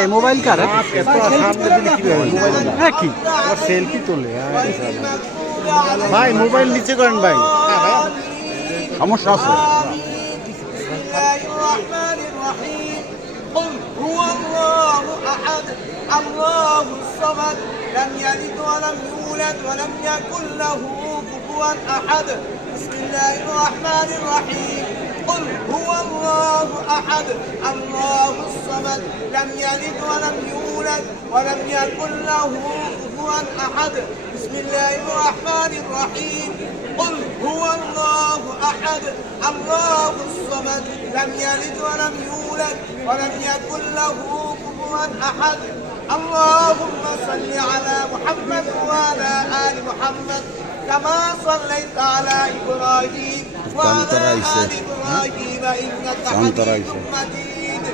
এই মোবাইল কার হ্যাঁ কি সেলফি তোলে ভাই মোবাইল নিচে করেন ভাই সমস্যা আছে قل هو الله أحد الله الصمد لم يلد ولم يولد ولم يكن له كفوا أحد بسم الله الرحمن الرحيم قل هو الله أحد الله الصمد لم يلد ولم يولد ولم يكن له كفوا أحد بسم الله الرحمن الرحيم قل هو الله أحد الله الصمد لم يلد ولم يولد ولم يكن له كفوا أحد اللهم صل على محمد وعلى آل محمد كما صليت على إبراهيم وعلى آل إبراهيم إنك حميد مجيد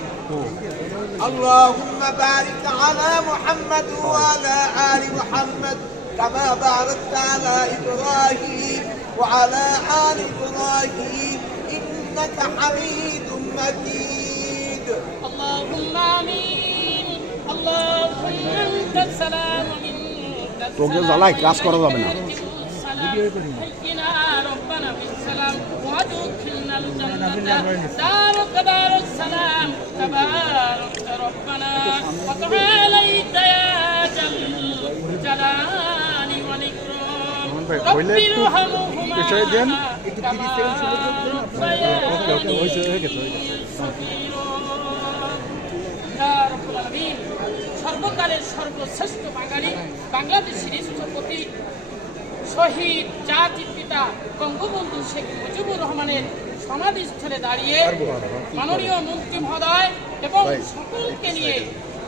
اللهم بارك على محمد وعلى آل محمد كما باركت على إبراهيم وعلى آل إبراهيم إنك حميد مجيد اللهم آمين اللهم أنت السلام ومنك তোকে জ্বালায় কাজ করা যাবে না حينا ربنا بالسلام وادخلنا الجنة دارك دار السلام تبارك ربنا وتعاليت يا جل الجلال والإكرام رب ارحمهما كما ربياني صغيرا يا رب العالمين সর্বকালের সর্বশ্রেষ্ঠ বাঙালি বাংলাদেশের স্থপতি শহীদ জাতির পিতা বঙ্গবন্ধু শেখ মুজিবুর রহমানের সমাধিস্থলে দাঁড়িয়ে মাননীয় মন্ত্রী মহোদয় এবং সকলকে নিয়ে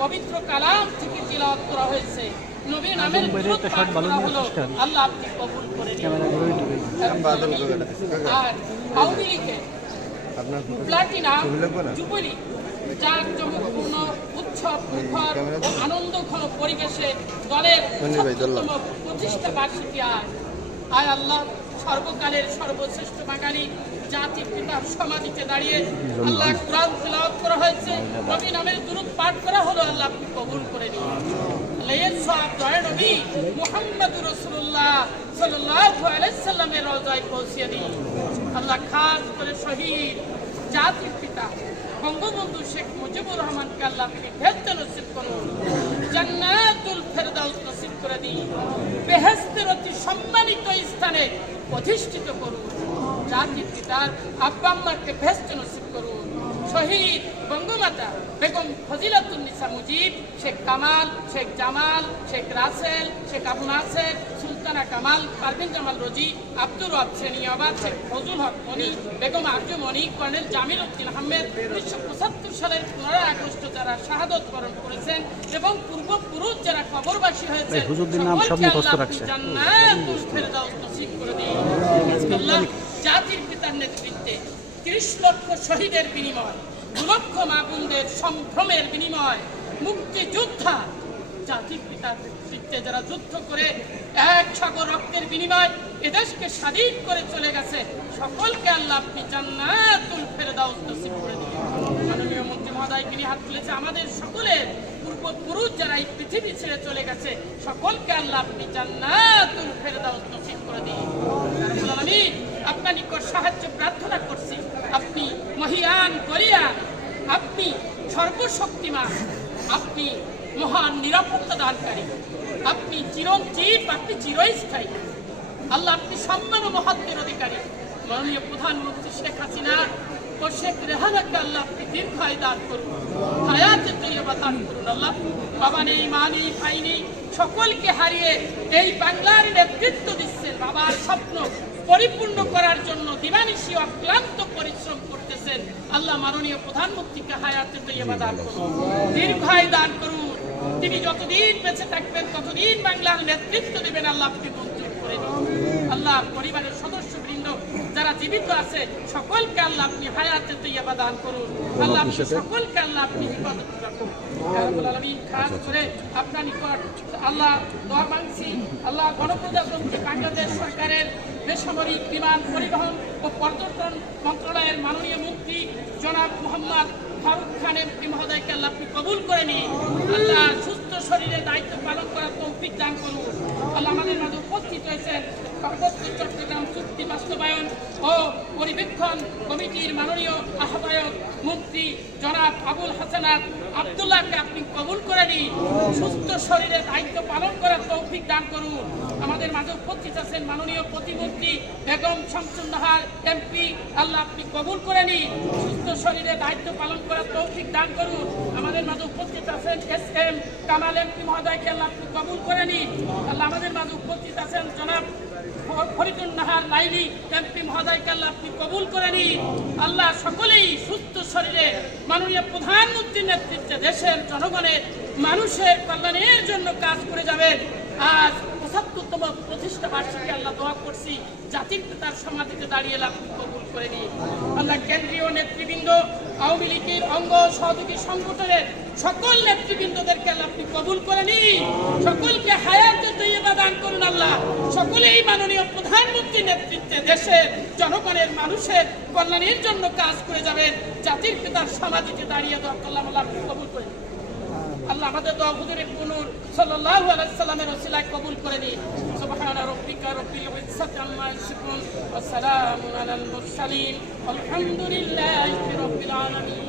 পবিত্র কালাম থেকে তিলাওয়াত করা হয়েছে নবী নামের দুরূদ পাঠ করা হলো আল্লাহ আপনি কবুল করে নিন আর আওয়ামী লীগের প্লাটিনাম যুবলীগ জাঁকজমকপূর্ণ উৎসব মুখর ও আনন্দঘন পরিবেশে দলের ৭০তম প্রতিষ্ঠা বার্ষিকী আয় আল্লাহ সর্বকালের সর্বশ্রেষ্ঠ বাঙালি জাতির পিতার সমাধিতে দাঁড়িয়ে আল্লাহ কুরআন তিলাওয়াত করা হয়েছে নবী নামের দুরূদ পাঠ করা হলো আল্লাহ আপনি কবুল করে নিন আল্লাহর সওয়াব দয়া নবী মুহাম্মদুর রাসূলুল্লাহ সাল্লাল্লাহু আলাইহি সাল্লামের রওজায় পৌঁছিয়ে দিন আল্লাহ খাস করে শহীদ জাতির পিতা বঙ্গবন্ধু শেখ মুজিবুর রহমানকে আল্লাহ আপনি বেহেশত নসিব করুন জান্নাতুল ফেরদাউস নসিব করে দিন বেহেশতের অতি সম্মানিত স্থানে প্রতিষ্ঠিত করুন জাতির পিতার আব্বা আম্মাকে বেহেশত নসিব করুন শহীদ বঙ্গমাতা বেগম ফজিলাতুন্নিসা মুজিব শেখ কামাল শেখ জামাল শেখ রাসেল শেখ আবু নাসের সুলতানা কামাল পারভিন জামাল রোজি আব্দুর রব সেনিয়াবাদ শেখ ফজল হক মনি বেগম আরজু মনি কর্নেল জামিল উদ্দিন আহমেদ 1975 সালের 15 আগস্ট যারা শাহাদত বরণ করেছেন এবং পূর্বপুরুষ যারা কবরবাসী হয়েছে জান্নাতুল ফেরদাউস নসিব করে দিন আল্লাহ জাতির পিতার নেতৃত্বে 30 লক্ষ শহীদের বিনিময় 2 লক্ষ মা বোনদের সম্ভ্রমের বিনিময় মুক্তিযোদ্ধা জাতির পিতার নেতৃত্বে যারা যুদ্ধ করে এক সাগর রক্তের বিনিময় এদেশকে স্বাধীন করে চলে গেছে সকলকে আল্লাহ আপনি জান্নাতুল ফেরদাউস নসিব করে দিন মাননীয় মন্ত্রী মহোদয় তিনি হাত তুলেছে আমাদের সকলের পূর্বপুরুষ যারা এই পৃথিবী ছেড়ে চলে গেছে সকলকে আল্লাহ আপনি জান্নাতুল ফেরদাউস নসিব করে দিন আমি আপনার নিকট সাহায্য প্রার্থনা করছি আপনি মহিয়ান গরিয়ান আপনি সর্বশক্তিমান আপনি মহান নিরাপত্তা দানকারী আপনি চিরঞ্জীব আপনি চিরস্থায়ী আল্লাহ আপনি সম্মান ও মহত্বের অধিকারী মাননীয় প্রধানমন্ত্রী শেখ হাসিনা ও শেখ রেহানাকে আল্লাহ আপনি দীর্ঘায়ু দান করুন হায়াতে তৈয়বা দান করুন আল্লাহ বাবা নেই মা নেই ভাই নেই সকলকে হারিয়ে এই বাংলার নেতৃত্ব দিচ্ছেন বাবার স্বপ্ন পরিপূর্ণ করার জন্য দিবানিশি অক্লান্ত পরিশ্রম করতেছেন আল্লাহ মাননীয় প্রধানমন্ত্রীকে হায়াতে তৈয়বা দান করুন দীর্ঘায়ু দান করুন তিনি যতদিন বেঁচে থাকবেন ততদিন বাংলার নেতৃত্ব দেবেন আল্লাহ আপনি মঞ্জুর করে দিন আল্লাহ পরিবারের সদস্যবৃন্দ যারা জীবিত আছে সকলকে আল্লাহ আপনি হায়াতে তৈয়বা দান করুন আল্লাহ আপনি সকলকে আল্লাহ আপনি হিফাজত রাখুন রব্বুল আলামিন খাস করে আপনার নিকট আল্লাহ দোয়া মাংছি আল্লাহ গণপ্রজাতন্ত্রী বাংলাদেশ সরকারের বেসামরিক বিমান পরিবহন ও পর্যটন মন্ত্রণালয়ের মাননীয় মন্ত্রী জনাব মোহাম্মদ ফারুক খান এমপি মহোদয়কে আল্লাহ আপনি কবুল করে নিন। আল্লাহ সুস্থ শরীরে দায়িত্ব পালন করার তৌফিক দান করুন। আল্লাহ আমাদের মাঝে উপস্থিত হয়েছেন পার্বত্য চট্টগ্রাম চুক্তি বাস্তবায়ন ও পরিবীক্ষণ কমিটির মাননীয় আহ্বায়ক মন্ত্রী জনাব আবুল হাসানাত আব্দুল্লাহকে আপনি কবুল করে নিন। সুস্থ শরীরে দায়িত্ব পালন করার তৌফিক দান করুন। আমাদের মাঝে উপস্থিত আছেন মাননীয় প্রতিমন্ত্রী বেগম শামসুন্নাহার এমপি, আল্লাহ আপনি কবুল করে নিন। সুস্থ শরীরে দায়িত্ব পালন করার তৌফিক দান করুন। আমাদের মাঝে উপস্থিত আছেন SM কামাল এমপি মহোদয়কে আল্লাহ আপনি কবুল করে নিন। আল্লাহ আমাদের মাঝে উপস্থিত আছেন জনাব ফরিদুন নাহার লাইলি এমপি মহোদয়কে আল্লাহ আপনি কবুল করে নিন। আল্লাহ সকলেই সুস্থ শরীরে মাননীয় প্রধানমন্ত্রীর নেতৃত্বে দেশের জনগণের মানুষের কল্যাণের জন্য কাজ করে যাবেন। আজ ৭৫তম প্রতিষ্ঠা বার্ষিকী আল্লাহ দোয়া করছি, জাতির পিতার সমাধিতে দাঁড়িয়ে আপনি কবুল করে নিন। আল্লাহ কেন্দ্রীয় নেতৃবৃন্দ, আওয়ামী লীগের অঙ্গ সহযোগী সংগঠনের সকল নেতৃবৃন্দদেরকে আল্লাহ আপনি কবুল করে নিন। সকলকে হায়াত তৈয়বা দান করুন। আল্লাহ সকলেই মাননীয় প্রধানমন্ত্রীর নেতৃত্বে দেশের জনগণের মানুষের কল্যাণের জন্য কাজ করে যাবেন। জাতির পিতার সমাধিতে দাঁড়িয়ে দোয়া করলাম, আল্লাহ আপনি কবুল করে নিন। আল্লাহ আমাদের দোয়া হুজুরে কুনুর সাল্লাল্লাহু আলাইহি সাল্লামের ওসিলায় কবুল করে নিন। সুবহানা রাব্বিকা রাব্বিল ইজ্জাতি আম্মা ইয়াসিফুন ওয়া সালামুন আলাল মুরসালিন আলহামদুলিল্লাহি রাব্বিল আলামিন।